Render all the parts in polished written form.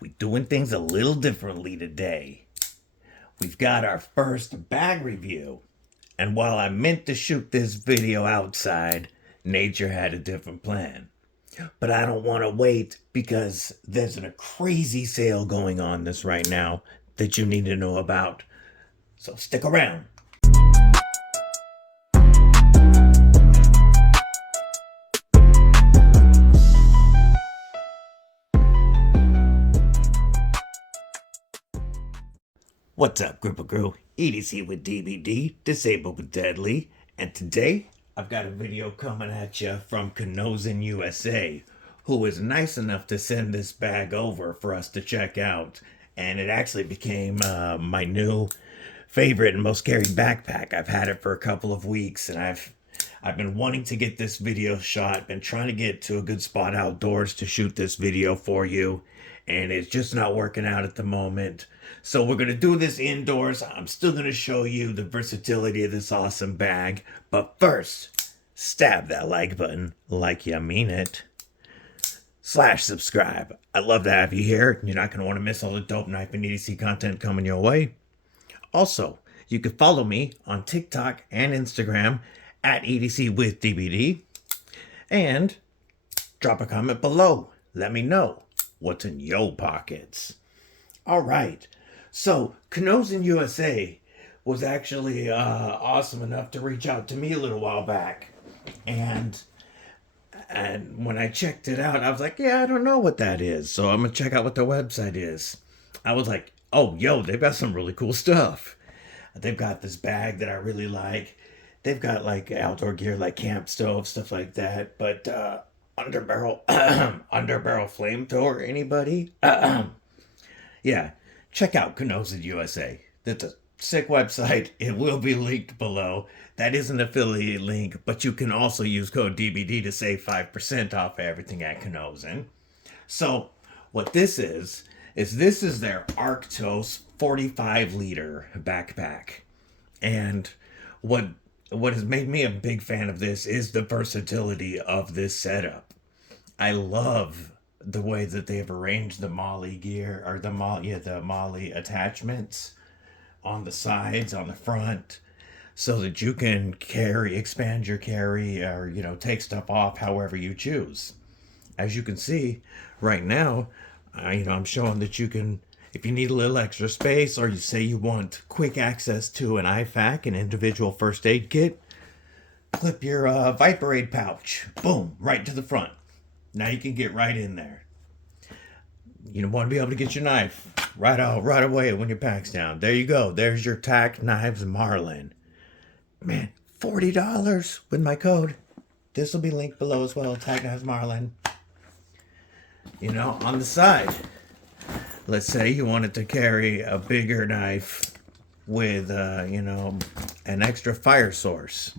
We're doing things a little differently today. We've got our first bag review. And while I meant to shoot this video outside, nature had a different plan. But I don't want to wait because there's a crazy sale going on this right now that you need to know about. So stick around. What's up, group of crew? EDC with DVD, disabled with deadly, and today I've got a video coming at you from Kenozen USA, who was nice enough to send this bag over for us to check out, and it actually became my new favorite and most carried backpack. I've had it for a couple of weeks, and I've been wanting to get this video shot, been trying to get to a good spot outdoors to shoot this video for you, and it's just not working out at the moment. So we're going to do this indoors. I'm still going to show you the versatility of this awesome bag. But first, stab that like button like you mean it. /subscribe. I'd love to have you here. You're not going to want to miss all the dope knife and EDC content coming your way. Also, you can follow me on TikTok and Instagram at EDC with DVD. And drop a comment below. Let me know what's in your pockets. All right. So, Kenozen USA was actually awesome enough to reach out to me a little while back. And when I checked it out, I was like, yeah, I don't know what that is. So I'm going to check out what their website is. I was like, oh, yo, they've got some really cool stuff. They've got this bag that I really like. They've got like outdoor gear like camp stove, stuff like that. But underbarrel flamethrower, anybody? Yeah. Check out Kenozen USA. That's a sick website. It will be linked below. That is an affiliate link, but you can also use code DBD to save 5% off everything at Kenozen. So what this is this is their ARCTOS 45-liter backpack. And what has made me a big fan of this is the versatility of this setup. I love the way that they've arranged the MOLLE gear, or the MOLLE attachments on the sides, on the front, so that you can expand your carry, or take stuff off however you choose. As you can see right now, I'm showing that you can, if you need a little extra space, or you say you want quick access to an IFAK, an individual first aid kit, clip your Viperade pouch, boom, right to the front. Now you can get right in there. You want to be able to get your knife right away when your pack's down. There you go. There's your tack knives Marlin. Man, $40 with my code. This will be linked below as well. Tack knives Marlin. On the side, let's say you wanted to carry a bigger knife with, an extra fire source.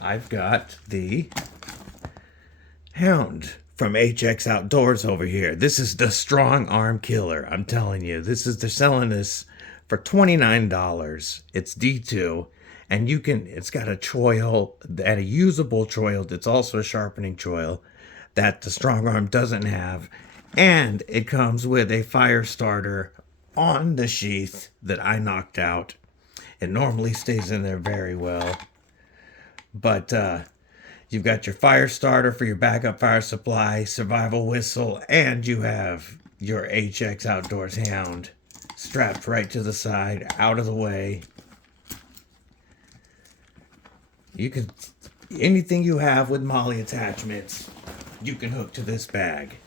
I've got the Hound from HX Outdoors over here. This is the strong arm killer. I'm telling you, they're selling this for $29. It's D2, and it's got a choil, and a usable choil that's also a sharpening choil that the strong arm doesn't have, and it comes with a fire starter on the sheath that I knocked out. It normally stays in there very well, but you've got your fire starter for your backup fire supply, survival whistle, and you have your HX Outdoors Hound strapped right to the side, out of the way. Anything you have with MOLLE attachments, you can hook to this bag.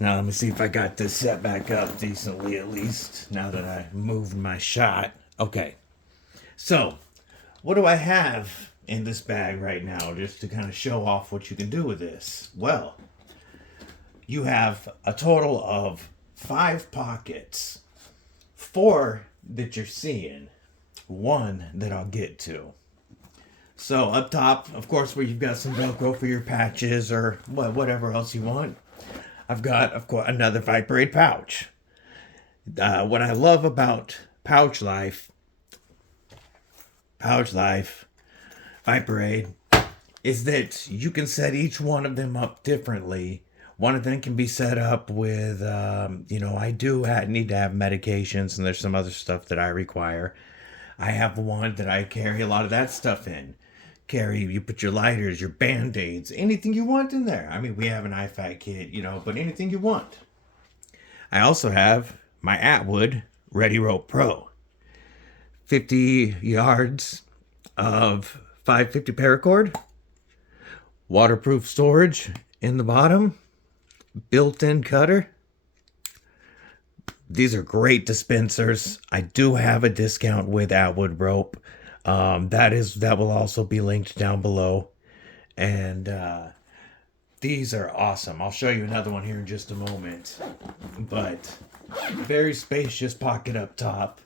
Now let me see if I got this set back up decently, at least, now that I moved my shot. Okay, so what do I have in this bag right now, just to kind of show off what you can do with this? Well, you have a total of 5 pockets, 4 that you're seeing, 1 that I'll get to. So up top, of course, where you've got some Velcro for your patches or whatever else you want, I've got, of course, another Viperade pouch. What I love about Pouch Life, Viperade, is that you can set each one of them up differently One of them can be set up with, I do need to have medications, and there's some other stuff that I require. I have one that I carry a lot of that stuff in. You put your lighters, your band-aids, anything you want in there. I mean, we have an IFAC kit, but anything you want. I also have my Atwood Ready Rope Pro. 50 yards of 550 paracord, waterproof storage in the bottom, built-in cutter. These are great dispensers. I do have a discount with Atwood rope. That will also be linked down below. And these are awesome. I'll show you another one here in just a moment. But very spacious pocket up top.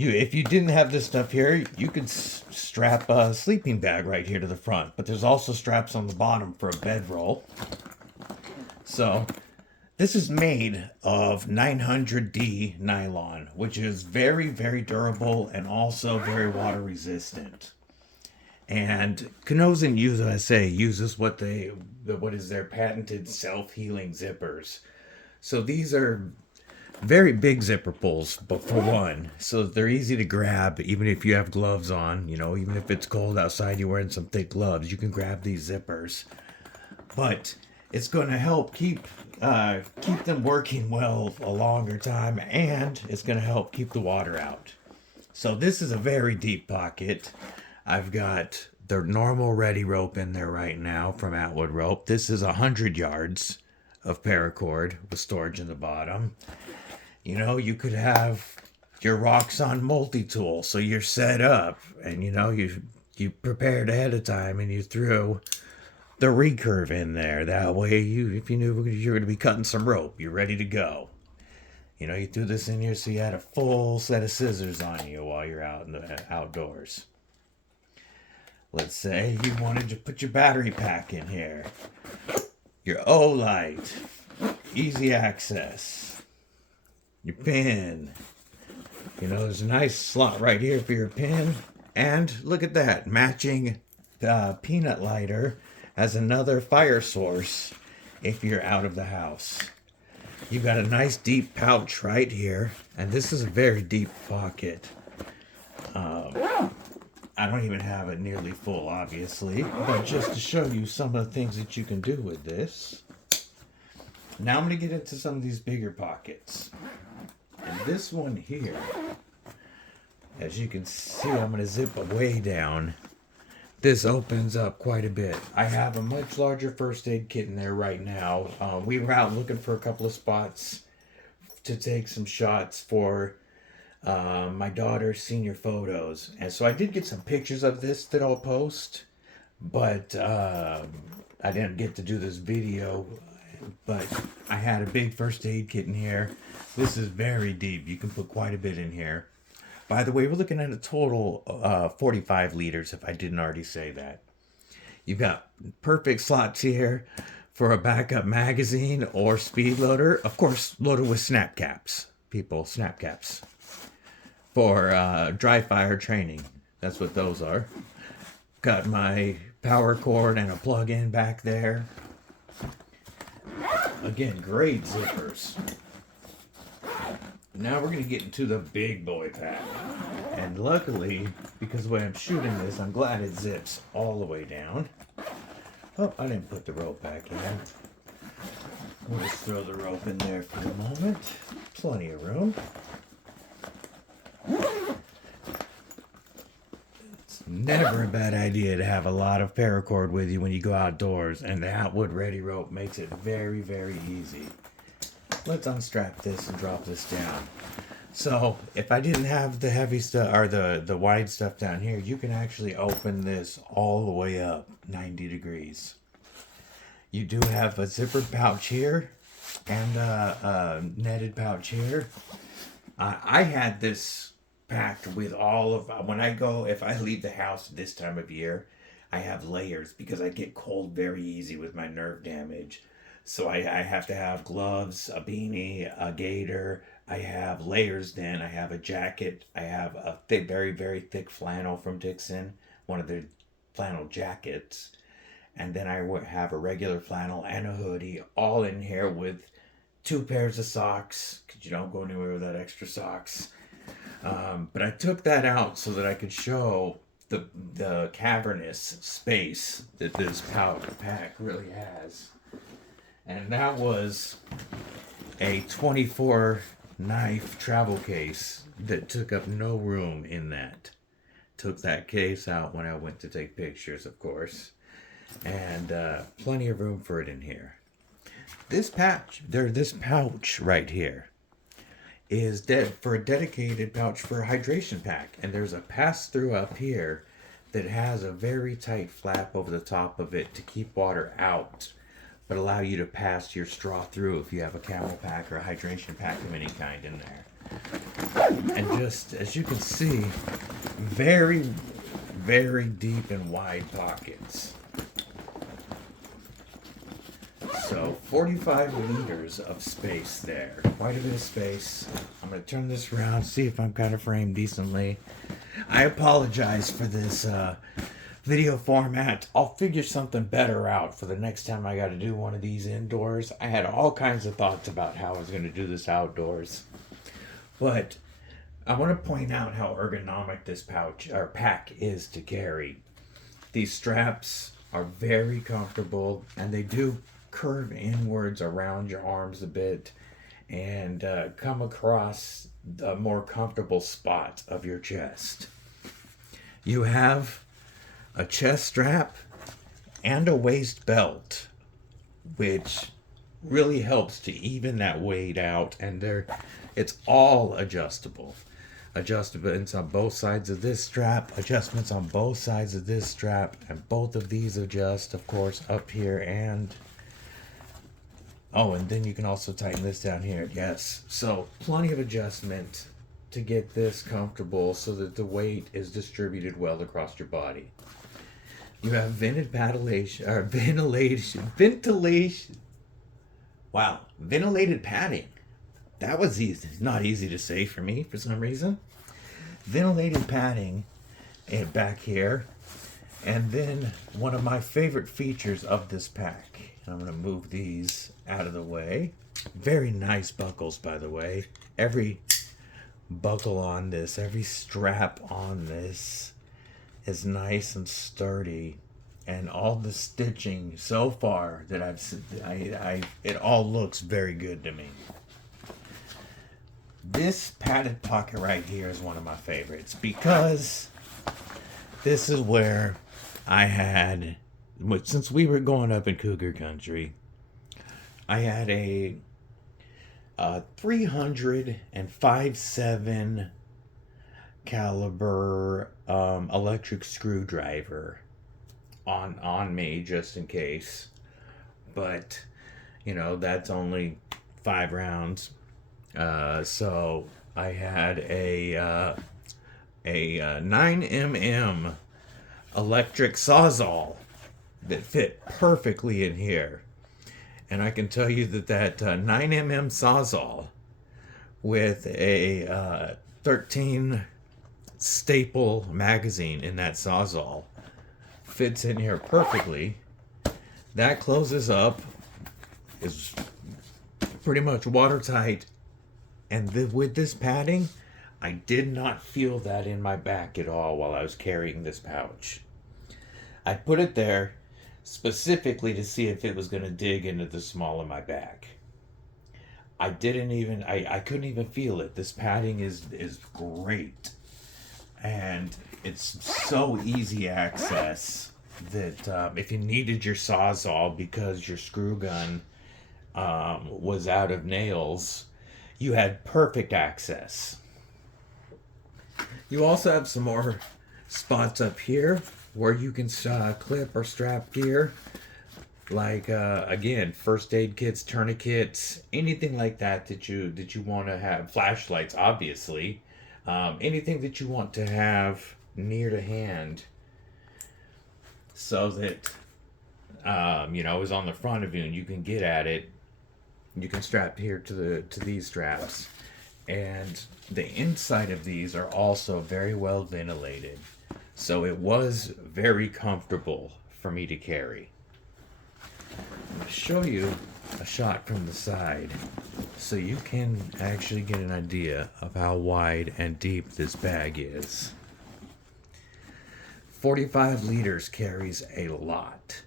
If you didn't have this stuff here, you could strap a sleeping bag right here to the front. But there's also straps on the bottom for a bedroll. So this is made of 900D nylon, which is very, very durable and also very water resistant. And Kenozen USA uses what is their patented self-healing zippers. So these are very big zipper pulls, but for one, so they're easy to grab even if you have gloves on. Even if it's cold outside, you're wearing some thick gloves, you can grab these zippers. But it's going to help keep them working well a longer time, and it's going to help keep the water out. So this is a very deep pocket. I've got the normal ready rope in there right now from Atwood Rope. This is 100 yards of paracord with storage in the bottom. You could have your Roxxon multi-tool, so you're set up, and you prepared ahead of time, and you threw the recurve in there. That way, if you knew you're going to be cutting some rope, you're ready to go. You threw this in here so you had a full set of scissors on you while you're out in the outdoors. Let's say you wanted to put your battery pack in here. Your O-light, easy access. Your pin. There's a nice slot right here for your pin. And look at that, matching peanut lighter as another fire source if you're out of the house. You've got a nice deep pouch right here, and this is a very deep pocket. I don't even have it nearly full, obviously, but just to show you some of the things that you can do with this. Now I'm going to get into some of these bigger pockets. And this one here, as you can see, I'm going to zip it way down. This opens up quite a bit. I have a much larger first aid kit in there right now. We were out looking for a couple of spots to take some shots for my daughter's senior photos. And so I did get some pictures of this that I'll post, but I didn't get to do this video. But I had a big first aid kit in here. This is very deep. You can put quite a bit in here. By the way, we're looking at a total 45 liters, if I didn't already say that. You've got perfect slots here for a backup magazine or speed loader. Of course, loaded with snap caps. Snap caps. For dry fire training. That's what those are. Got my power cord and a plug-in back there. Again, great zippers. Now we're going to get into the big boy pack. And luckily, because the way I'm shooting this, I'm glad it zips all the way down. Oh, I didn't put the rope back in. We'll just throw the rope in there for the moment. Plenty of room. It's never a bad idea to have a lot of paracord with you when you go outdoors, and the Atwood Ready Rope makes it very, very easy. Let's unstrap this and drop this down. So if I didn't have the heavy stuff or the wide stuff down here, you can actually open this all the way up 90 degrees. You do have a zippered pouch here and a netted pouch here. I had this packed with all of, if I leave the house this time of year, I have layers because I get cold very easy with my nerve damage. So I have to have gloves, a beanie, a gaiter. I have layers then. I have a jacket. I have a thick, very, very thick flannel from Dixon, one of their flannel jackets. And then I would have a regular flannel and a hoodie all in here with 2 pairs of socks, because you don't go anywhere without extra socks. But I took that out so that I could show the cavernous space that this pack really has. And that was a 24 knife travel case that took up no room in that. Took that case out when I went to take pictures, of course. And plenty of room for it in here. This pouch right here is for a dedicated pouch for a hydration pack. And there's a pass-through up here that has a very tight flap over the top of it to keep water out, but allow you to pass your straw through if you have a camel pack or a hydration pack of any kind in there. And just, as you can see, very, very deep and wide pockets. So 45 liters of space there. Quite a bit of space. I'm going to turn this around, see if I'm kind of framed decently. I apologize for this video format. I'll figure something better out for the next time I got to do one of these indoors. I had all kinds of thoughts about how I was going to do this outdoors. But I want to point out how ergonomic this pouch or pack is to carry. These straps are very comfortable, and they do curve inwards around your arms a bit and come across the more comfortable spot of your chest. You have a chest strap and a waist belt, which really helps to even that weight out, and it's all adjustable. Adjustments on both sides of this strap, adjustments on both sides of this strap, and both of these adjust, of course, up here and and then you can also tighten this down here. Yes, so plenty of adjustment to get this comfortable so that the weight is distributed well across your body. You have ventilated padding. That was easy, not easy to say for me for some reason. Ventilated padding back here. And then one of my favorite features of this pack. I'm going to move these out of the way. Very nice buckles, by the way. Every buckle on this, every strap on this is nice and sturdy. And all the stitching so far that it all looks very good to me. This padded pocket right here is one of my favorites because this is where I had, since we were going up in cougar country, I had a 305/7 caliber electric screwdriver on me just in case, but you know that's only 5 rounds. So I had a 9mm electric sawzall that fit perfectly in here. And I can tell you that 9mm sawzall with a 13 staple magazine in that sawzall fits in here perfectly. That closes up, is pretty much watertight, and with this padding, I did not feel that in my back at all while I was carrying this pouch. I put it there specifically to see if it was going to dig into the small of my back. I couldn't even feel it. This padding is great. And it's so easy access that if you needed your sawzall because your screw gun was out of nails, you had perfect access. You also have some more spots up here where you can clip or strap gear, like again, first aid kits, tourniquets, anything like that you want to have. Flashlights, obviously, anything that you want to have near to hand, so that is on the front of you and you can get at it. You can strap here to these straps, and the inside of these are also very well ventilated, so it was very comfortable for me to carry. show you a shot from the side so you can actually get an idea of how wide and deep this bag is. 45 liters carries a lot.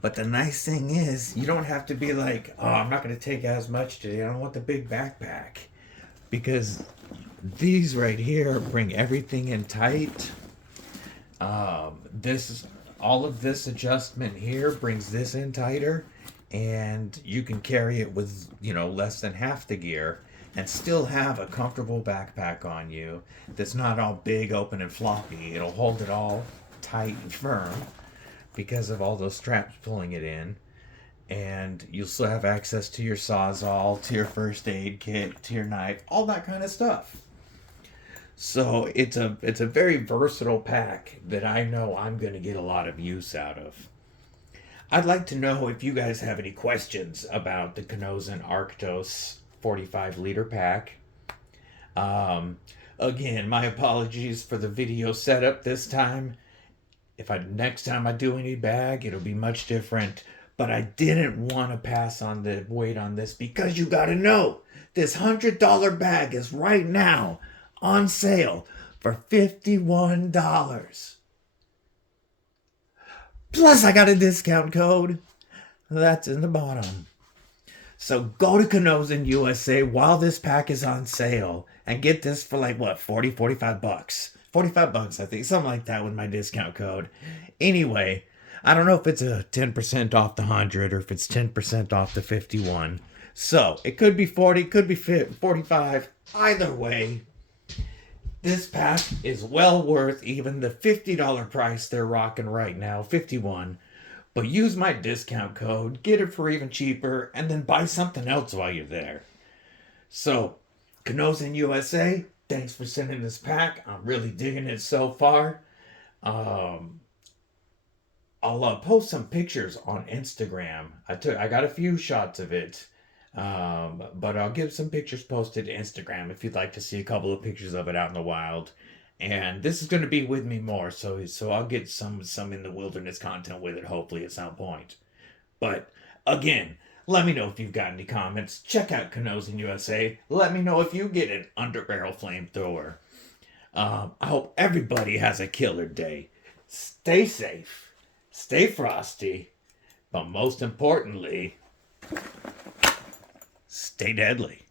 But the nice thing is, you don't have to be like, oh, I'm not going to take as much today. I don't want the big backpack. Because these right here bring everything in tight. All of this adjustment here brings this in tighter. And you can carry it with, less than half the gear and still have a comfortable backpack on you that's not all big, open, and floppy. It'll hold it all tight and firm because of all those straps pulling it in. And you'll still have access to your Sawzall, to your first aid kit, to your knife, all that kind of stuff. So it's a very versatile pack that I know I'm going to get a lot of use out of. I'd like to know if you guys have any questions about the Kenozen ARCTOS 45 liter pack. Again, my apologies for the video setup this time. Next time I do any bag, it'll be much different. But I didn't want to pass on the weight on this because you gotta know, this $100 bag is right now on sale for $51. Plus I got a discount code. That's in the bottom. So go to Kenozen USA while this pack is on sale and get this for like what, 40, 45 bucks. 45 bucks, I think, something like that with my discount code. Anyway, I don't know if it's a 10% off the 100 or if it's 10% off the 51. So it could be 40, could be 45. Either way, this pack is well worth even the $50 price they're rocking right now, 51. But use my discount code, get it for even cheaper, and then buy something else while you're there. So, Kenozen USA, thanks for sending this pack. I'm really digging it so far. I'll post some pictures on Instagram. I got a few shots of it. But I'll get some pictures posted to Instagram if you'd like to see a couple of pictures of it out in the wild. And this is going to be with me more, so I'll get some in the wilderness content with it, hopefully at some point. But again, let me know if you've got any comments. Check out Kenozen USA. Let me know if you get an underbarrel flamethrower. I hope everybody has a killer day. Stay safe, stay frosty, but most importantly, stay deadly.